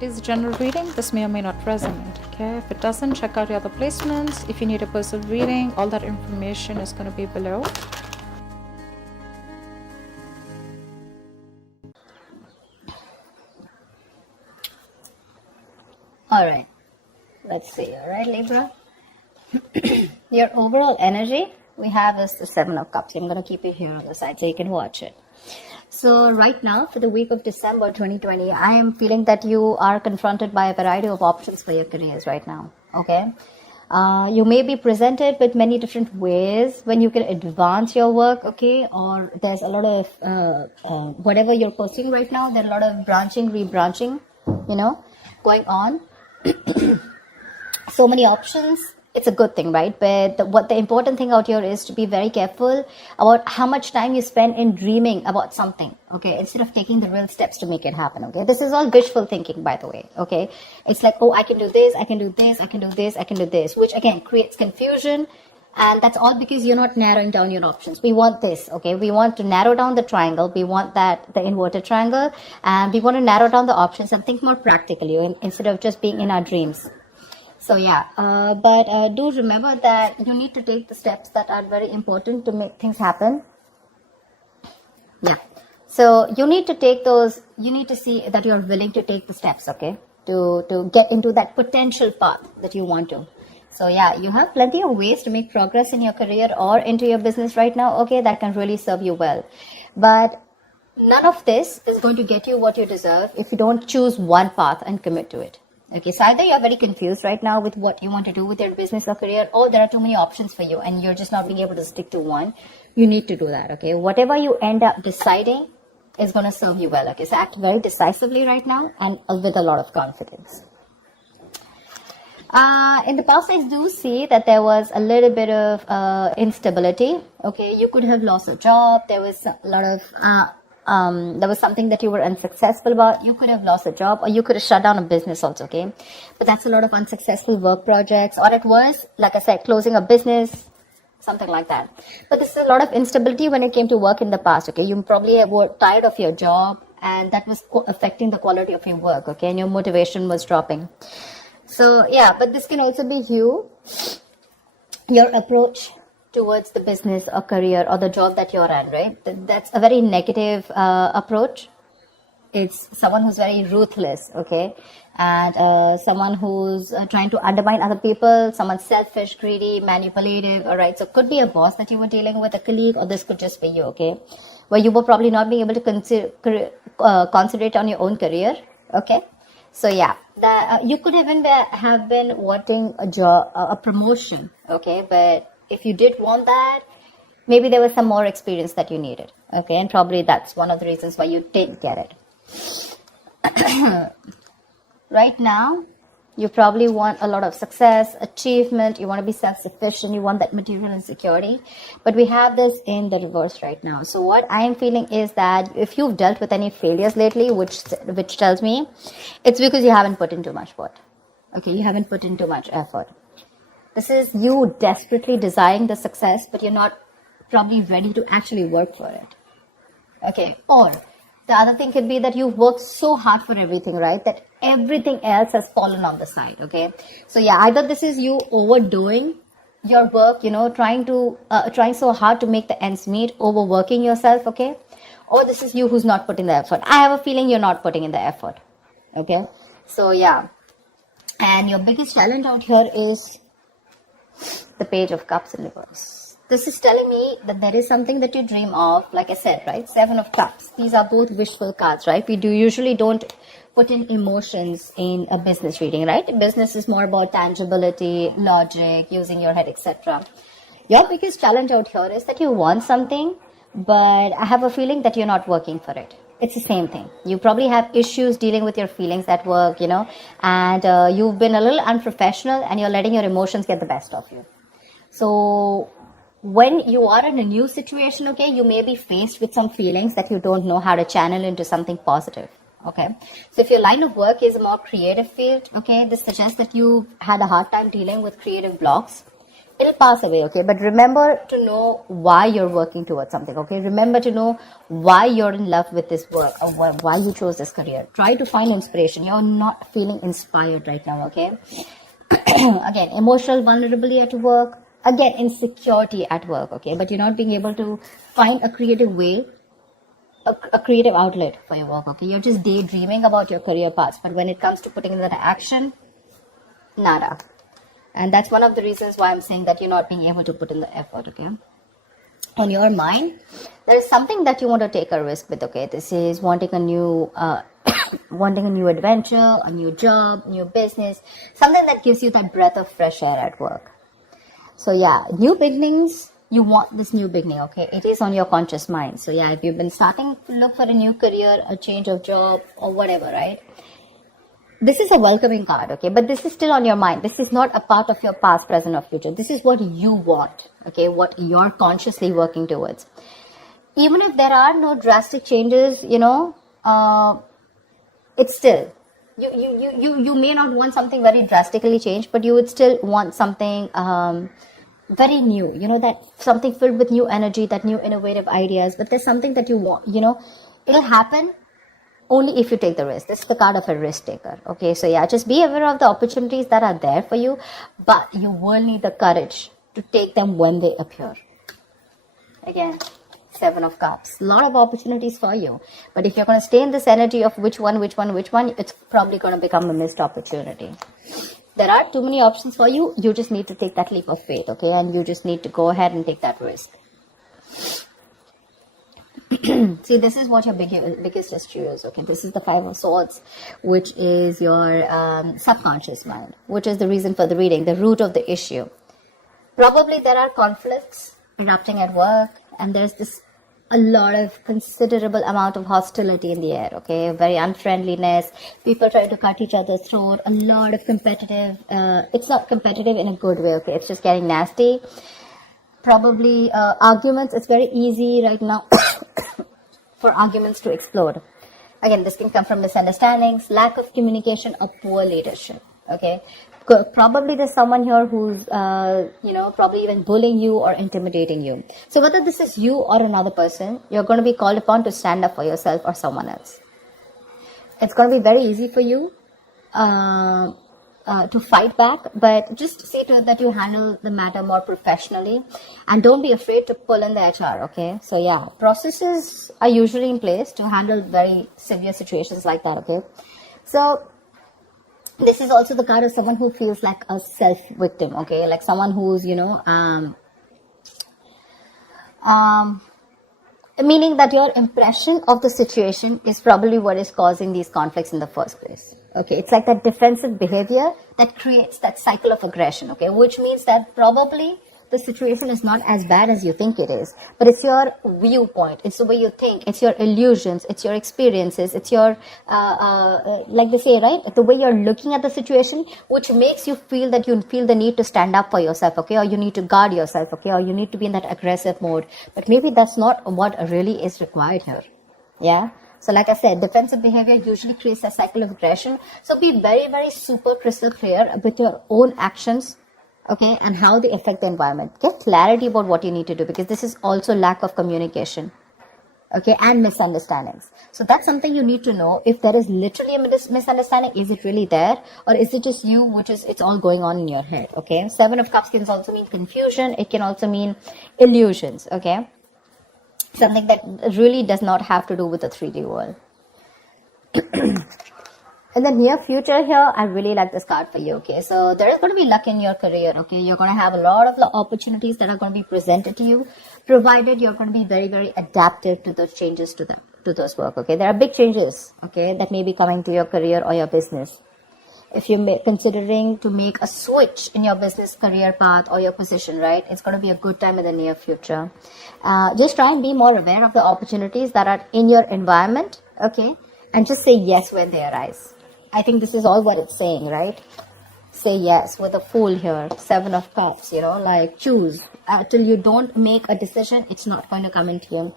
It is a general reading. This may or may not resonate. Okay, if it doesn't, check out your other placements. If you need a personal reading, all that information is going to be below. Alright, let's see. Alright, Libra. Your overall energy we have is the Seven of Cups. I'm going to keep it here on the side so you can watch it. So right now, for the week of December 2020, I am feeling that you are confronted by a variety of options for your careers right now. Okay. You may be presented with many different ways when you can advance your work, okay, or there's a lot of whatever you're pursuing right now, there's a lot of branching, rebranching, going on. So many options. It's a good thing, right? But what the important thing out here is to be very careful about how much time you spend in dreaming about something, okay, instead of taking the real steps to make it happen, okay? This is all wishful thinking, by the way, okay? It's like, oh, I can do this, I can do this, I can do this, I can do this, which again creates confusion. And that's all because you're not narrowing down your options. We want this, okay? We want to narrow down the triangle. We want the inverted triangle. And we want to narrow down the options and think more practically instead of just being in our dreams. So yeah, but do remember that you need to take the steps that are very important to make things happen. Yeah. So you need to take those, you need to see that you're willing to take the steps, okay? To get into that potential path that you want to. So yeah, you have plenty of ways to make progress in your career or into your business right now, okay? That can really serve you well. But none of this is going to get you what you deserve if you don't choose one path and commit to it. Okay, so either you're very confused right now with what you want to do with your business or career, or there are too many options for you and you're just not being able to stick to one. You need to do that, okay? Whatever you end up deciding is going to serve you well, okay? So act very decisively right now and with a lot of confidence. In the past, I do see that there was a little bit of instability, okay? You could have lost a job. There was a lot of there was something that you were unsuccessful about. You could have lost a job, or you could have shut down a business also, okay? But that's a lot of unsuccessful work projects, or it was, like I said, closing a business, something like that. But this is a lot of instability when it came to work in the past, okay? You probably were tired of your job, and that was affecting the quality of your work, okay? And your motivation was dropping. So, yeah, but this can also be your approach towards the business or career or the job that you're in, right? That's a very negative approach. It's someone who's very ruthless, okay? And someone who's trying to undermine other people, someone selfish, greedy, manipulative, all right? So it could be a boss that you were dealing with, a colleague, or this could just be you, okay? Where you were probably not being able to concentrate on your own career, okay? So yeah, you could even have been wanting a job, a promotion, okay? But if you did want that, maybe there was some more experience that you needed, okay? And probably that's one of the reasons why you didn't get it. Right now, you probably want a lot of success, achievement, you want to be self-sufficient, you want that material and security. But we have this in the reverse right now. So what I am feeling is that if you've dealt with any failures lately, which tells me it's because you haven't put in too much effort. Okay, you haven't put in too much effort. This is you desperately desiring the success, but you're not probably ready to actually work for it. Okay, or the other thing could be that you've worked so hard for everything, right? That everything else has fallen on the side, okay? So yeah, either this is you overdoing your work, trying so hard to make the ends meet, overworking yourself, okay? Or this is you who's not putting the effort. I have a feeling you're not putting in the effort, okay? So yeah, and your biggest challenge out here is the Page of Cups in reverse. This is telling me that there is something that you dream of, like I said, right? Seven of Cups. These are both wishful cards, right? We usually don't put in emotions in a business reading, right? Business is more about tangibility, logic, using your head, etc. Your biggest challenge out here is that you want something, but I have a feeling that you're not working for it. It's the same thing. You probably have issues dealing with your feelings at work, and you've been a little unprofessional and you're letting your emotions get the best of you. So when you are in a new situation, okay, you may be faced with some feelings that you don't know how to channel into something positive, okay? So if your line of work is a more creative field, okay, this suggests that you had a hard time dealing with creative blocks. it'll pass away, okay? But remember to know why you're working towards something, okay? Remember to know why you're in love with this work or why you chose this career. Try to find inspiration. You're not feeling inspired right now, okay? Again, emotional vulnerability at work. Again, insecurity at work, okay? But you're not being able to find a creative way, a creative outlet for your work, okay? You're just daydreaming about your career paths. But when it comes to putting that action, nada. And that's one of the reasons why I'm saying that you're not being able to put in the effort, okay? On your mind, there is something that you want to take a risk with, okay? This is wanting a new adventure, a new job, new business, something that gives you that breath of fresh air at work. So yeah, new beginnings, you want this new beginning, okay? It is on your conscious mind. So yeah, if you've been starting to look for a new career, a change of job or whatever, right? This is a welcoming card, okay? But this is still on your mind. This is not a part of your past, present, or future. This is what you want, okay? What you're consciously working towards. Even if there are no drastic changes, it's still, you may not want something very drastically changed, but you would still want something very new, that something filled with new energy, that new innovative ideas. But there's something that you want, it'll happen only if you take the risk. This is the card of a risk taker. Okay, so yeah, just be aware of the opportunities that are there for you, but you will need the courage to take them when they appear. Again, 7 of Cups. A lot of opportunities for you. But if you're going to stay in this energy of which one, it's probably going to become a missed opportunity. There are too many options for you. You just need to take that leap of faith, okay? And you just need to go ahead and take that risk. See, this is what your biggest issue is, okay? This is the 5 of Swords, which is your subconscious mind, which is the reason for the reading, the root of the issue. Probably there are conflicts erupting at work, and there's a lot of considerable amount of hostility in the air, okay? Very unfriendliness, people trying to cut each other's throat, a lot of competitive, it's not competitive in a good way, okay? It's just getting nasty. Probably arguments, it's very easy right now for arguments to explode. Again, this can come from misunderstandings, lack of communication, or poor leadership, okay? Probably there's someone here who's, probably even bullying you or intimidating you. So whether this is you or another person, you're going to be called upon to stand up for yourself or someone else. It's going to be very easy for you to fight back, but just see to it that you handle the matter more professionally, and don't be afraid to pull in the HR, okay? So yeah, processes are usually in place to handle very severe situations like that, okay? So this is also the card of someone who feels like a self-victim, okay? Like someone who's, meaning that your impression of the situation is probably what is causing these conflicts in the first place. Okay, it's like that defensive behavior that creates that cycle of aggression, okay, which means that probably the situation is not as bad as you think it is, but it's your viewpoint, it's the way you think, it's your illusions, it's your experiences, it's your, like they say, right, the way you're looking at the situation, which makes you feel that you feel the need to stand up for yourself, okay, or you need to guard yourself, okay, or you need to be in that aggressive mode, but maybe that's not what really is required here, yeah? So like I said, defensive behavior usually creates a cycle of aggression, so be very, very super crystal clear with your own actions, okay, and how they affect the environment. Get clarity about what you need to do, because this is also lack of communication, okay, and misunderstandings. So that's something you need to know. If there is literally a misunderstanding, is it really there, or is it just you, it's all going on in your head, okay? 7 of Cups can also mean confusion. It can also mean illusions, okay? Something that really does not have to do with the 3D world. In the near future here, I really like this card for you, okay? So there is going to be luck in your career, okay? You're going to have a lot of opportunities that are going to be presented to you, provided you're going to be very, very adaptive to those changes to those work, okay? There are big changes, okay, that may be coming to your career or your business. If you're considering to make a switch in your business career path or your position, right, it's going to be a good time in the near future. Just try and be more aware of the opportunities that are in your environment, okay? And just say yes when they arise. I think this is all what it's saying, right? Say yes with a Fool here, 7 of Cups, like choose. Till you don't make a decision, it's not going to come into you.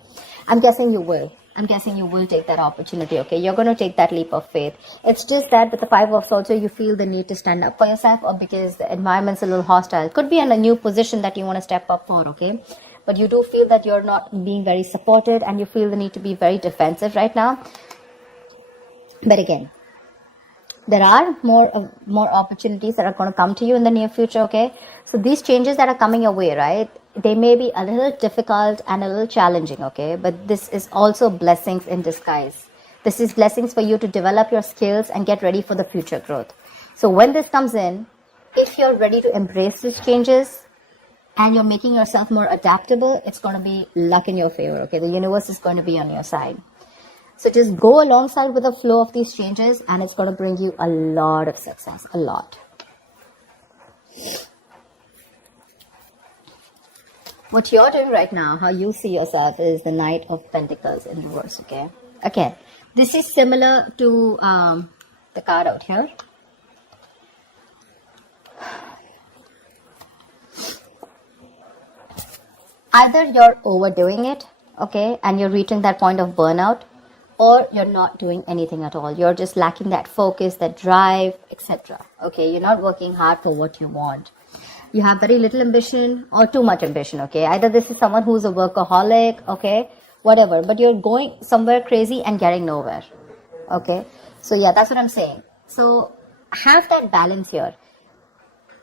I'm guessing you will. I'm guessing you will take that opportunity, okay? You're going to take that leap of faith. It's just that with the Five of Swords, you feel the need to stand up for yourself, or because the environment's a little hostile. Could be in a new position that you want to step up for, okay? But you do feel that you're not being very supported, and you feel the need to be very defensive right now. But again, there are more opportunities that are going to come to you in the near future, okay? So these changes that are coming your way, right, they may be a little difficult and a little challenging, okay? But this is also blessings in disguise. This is blessings for you to develop your skills and get ready for the future growth. So when this comes in, if you're ready to embrace these changes and you're making yourself more adaptable, it's going to be luck in your favor, okay? The universe is going to be on your side. So just go alongside with the flow of these changes, and it's going to bring you a lot of success, a lot. What you're doing right now, how you see yourself, is the Knight of Pentacles in reverse, okay? Again, this is similar to the card out here. Either you're overdoing it, okay, and you're reaching that point of burnout, or you're not doing anything at all. You're just lacking that focus, that drive, etc. Okay, you're not working hard for what you want. You have very little ambition or too much ambition, okay? Either this is someone who's a workaholic, okay, whatever, but you're going somewhere crazy and getting nowhere, okay? So yeah, that's what I'm saying. So have that balance here.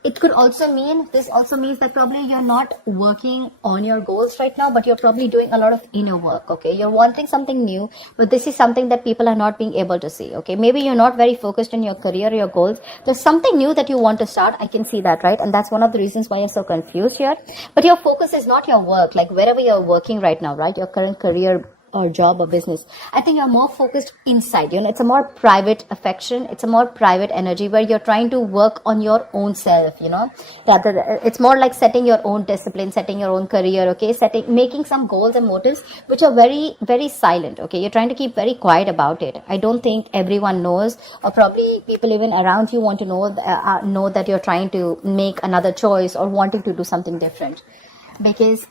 It could also mean, this also means that probably you're not working on your goals right now, but you're probably doing a lot of inner work, okay? You're wanting something new, but this is something that people are not being able to see, okay? Maybe you're not very focused on your career, your goals. There's something new that you want to start. I can see that, right? And that's one of the reasons why you're so confused here. But your focus is not your work, like wherever you're working right now, right? Your current career or job or business. I think you're more focused inside, you know, it's a more private affection, it's a more private energy where you're trying to work on your own self, you know, rather it's more like setting your own discipline, setting your own career, okay, making some goals and motives which are very, very silent, okay? You're trying to keep very quiet about it. I don't think everyone knows, or probably people even around you want to know that you're trying to make another choice or wanting to do something different, because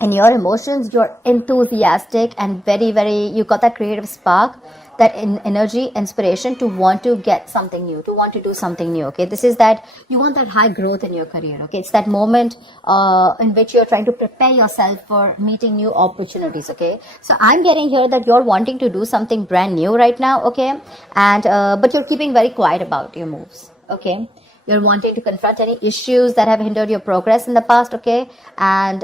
in your emotions, you're enthusiastic and very, very, you got that creative spark, that energy, inspiration to want to get something new, to want to do something new, okay? This is that, you want that high growth in your career, okay? It's that moment in which you're trying to prepare yourself for meeting new opportunities, okay? So I'm getting here that you're wanting to do something brand new right now, okay? And, but you're keeping very quiet about your moves, okay? You're wanting to confront any issues that have hindered your progress in the past, okay? And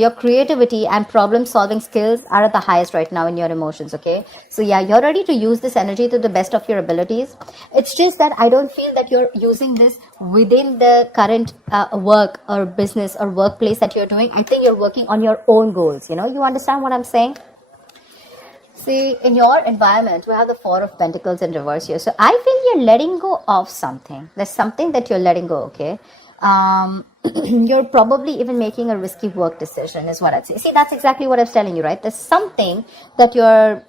your creativity and problem-solving skills are at the highest right now in your emotions, okay? So yeah, you're ready to use this energy to the best of your abilities. It's just that I don't feel that you're using this within the current work or business or workplace that you're doing. I think you're working on your own goals, you know? You understand what I'm saying? See, in your environment, we have the Four of Pentacles in reverse here. So I feel you're letting go of something. There's something that you're letting go, okay? You're probably even making a risky work decision is what I'd say. See, that's exactly what I was telling you, right? There's something that you're,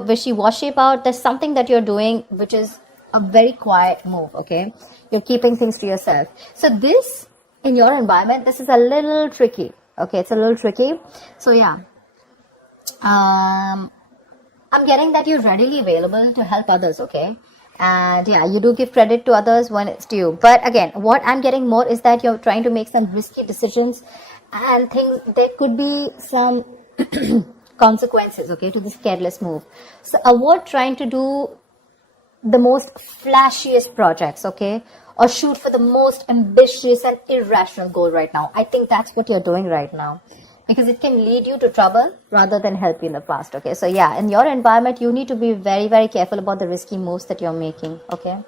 wishy-washy about. There's something that you're doing which is a very quiet move, okay? You're keeping things to yourself. So this, in your environment, this is a little tricky, okay? It's a little tricky. So yeah. I'm getting that you're readily available to help others, okay? And yeah, you do give credit to others when it's due. But again, what I'm getting more is that you're trying to make some risky decisions and things, there could be some consequences, okay, to this careless move. So avoid trying to do the most flashiest projects, okay? Or shoot for the most ambitious and irrational goal right now. I think that's what you're doing right now, because it can lead you to trouble rather than help you in the past, okay? So yeah, in your environment, you need to be very, very careful about the risky moves that you're making, okay?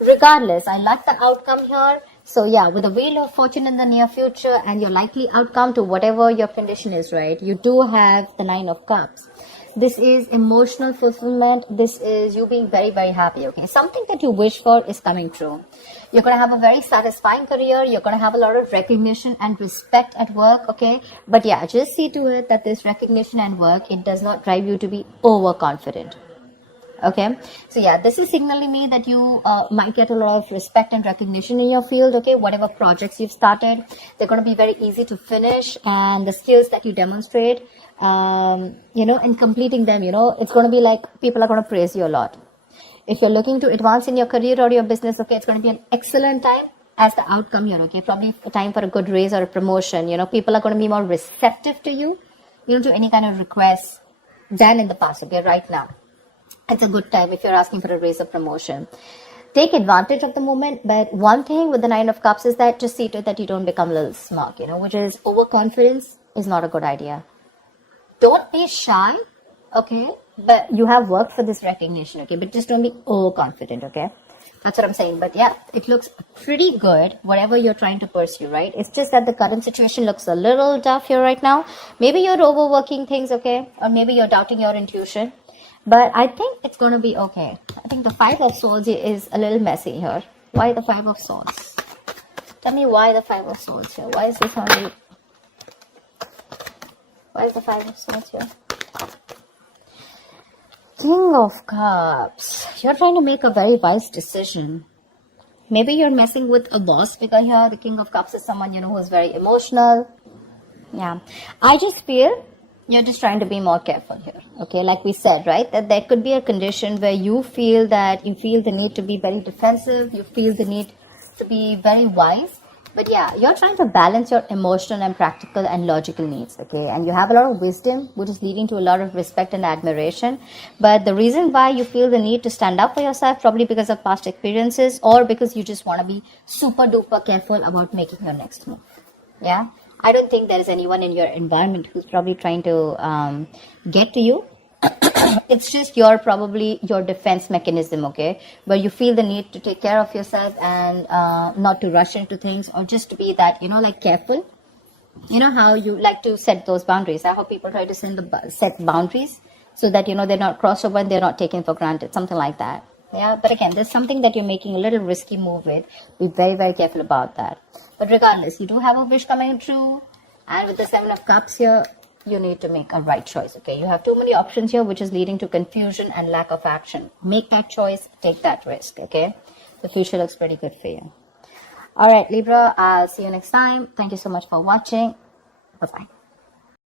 Regardless, I like the outcome here. So yeah, with the Wheel of Fortune in the near future and your likely outcome to whatever your condition is, right? You do have the Nine of Cups. This is emotional fulfillment. This is you being very, very happy, okay? Something that you wish for is coming true. You're going to have a very satisfying career. You're going to have a lot of recognition and respect at work, okay? But yeah, just see to it that this recognition and work, it does not drive you to be overconfident, okay? So yeah, this is signaling me that you might get a lot of respect and recognition in your field, okay? Whatever projects you've started, they're going to be very easy to finish, and the skills that you demonstrate and completing them, it's going to be like people are going to praise you a lot. If you're looking to advance in your career or your business, okay, it's going to be an excellent time as the outcome here, okay? Probably a time for a good raise or a promotion. People are going to be more receptive to you, to any kind of requests than in the past, okay? Right now, it's a good time if you're asking for a raise or promotion. Take advantage of the moment, but one thing with the Nine of Cups is that just see to it that you don't become a little smug, which is overconfidence is not a good idea. Don't be shy, okay? But you have worked for this recognition, okay? But just don't be overconfident, okay? That's what I'm saying. But yeah, it looks pretty good, whatever you're trying to pursue, right? It's just that the current situation looks a little tough here right now. Maybe you're overworking things, okay? Or maybe you're doubting your intuition. But I think it's going to be okay. I think the Five of Swords is a little messy here. Why the Five of Swords? Tell me why the Five of Swords here. Why is this only... Why is the Five of Swords here? King of Cups. You're trying to make a very wise decision. Maybe you're messing with a boss figure here. The King of Cups is someone, who is very emotional. Yeah. I just feel you're just trying to be more careful here. Okay, like we said, right? That there could be a condition where you feel the need to be very defensive. You feel the need to be very wise. But yeah, you're trying to balance your emotional and practical and logical needs, okay? And you have a lot of wisdom, which is leading to a lot of respect and admiration. But the reason why you feel the need to stand up for yourself, probably because of past experiences or because you just want to be super duper careful about making your next move. Yeah? I don't think there is anyone in your environment who's probably trying to get to you. It's just your defense mechanism, okay, where you feel the need to take care of yourself and not to rush into things, or just to be that careful. How you like to set those boundaries. I hope people try to set boundaries so that they're not crossed over and they're not taken for granted, something like that. Yeah, but again, there's something that you're making a little risky move with. Be very, very careful about that. But regardless, you do have a wish coming true, and with the Seven of Cups here, you need to make a right choice, okay? You have too many options here, which is leading to confusion and lack of action. Make that choice, take that risk, okay? The future looks pretty good for you. All right, Libra, I'll see you next time. Thank you so much for watching. Bye-bye.